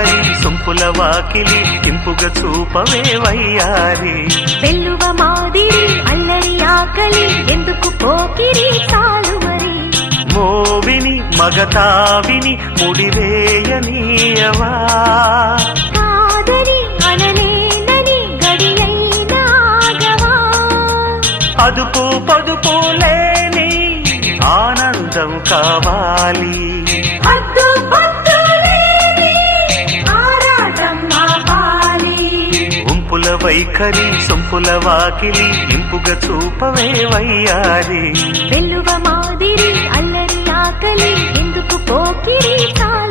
వైఖరి సొంపుల వాకిలి ఇంపుగా చూపవే వయ్యారి వెల్లువ మాదిరి అల్లరి ఆకలి ఎందుకు పోకిరి చాలు మరి మోవిని మగతావిని ముడివేయనీయవా కాదని అనలేనని గడియైనాగవా అదుపు పదుపు లేని ఆనందం కావాలి హద్దు పొద్దు లేని ఆరాటం ఆపాలి ఉంపుల వైఖరి సొంపుల వాకిలి ఇంపుగా చూపవే వయ్యారి వెల్లువ మాదిరి అల్లరి ఆకలి ఎందుకు పోకిరి చాలు